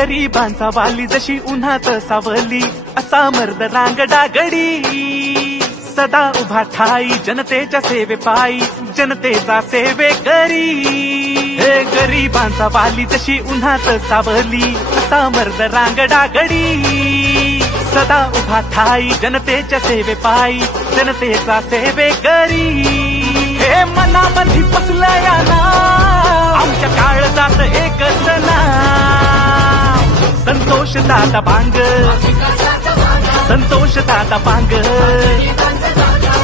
गरिबांचा वाली जशी उन्हात सावली असा मर्द रांगडा गडी सदा उभा ठाई जनतेच्या सेवे पायी जनतेचा सेवे करी हे गरिबांचा वाली जशी उन्हात सावली असा मर्द रांगडा गडी सदा उभा ठाई जनतेच्या सेवे पायी जनतेचा सेवे करी हे मनामध्ये बसलं या ना आमच्या काळजात एकच ना संतोष दादा बांग संतोष दादा बांग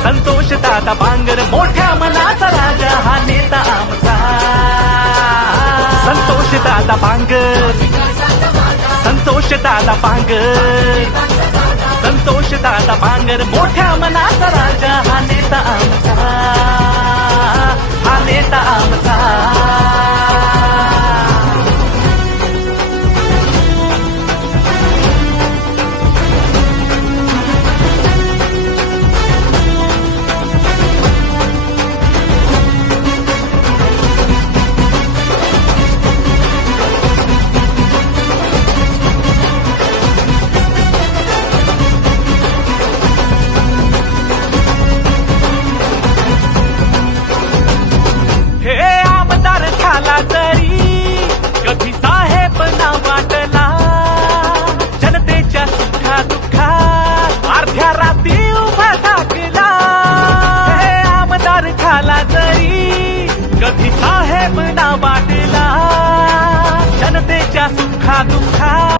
संतोष दादा बांगर मोठ्या मनाचा राजा हा नेता आमचा संतोष दादा बांगर संतोष दादा बांगर संतोष दादा बांगर मोठ्या मनाचा राजा हा नेता आमचा हा नेता आमचा कधी साहेब ना वाटला जनतेच्या सुखा दुःखात अर्ध्या रात्री उभा टाकला हे आमदार झाला जरी कधी साहेब ना वाटला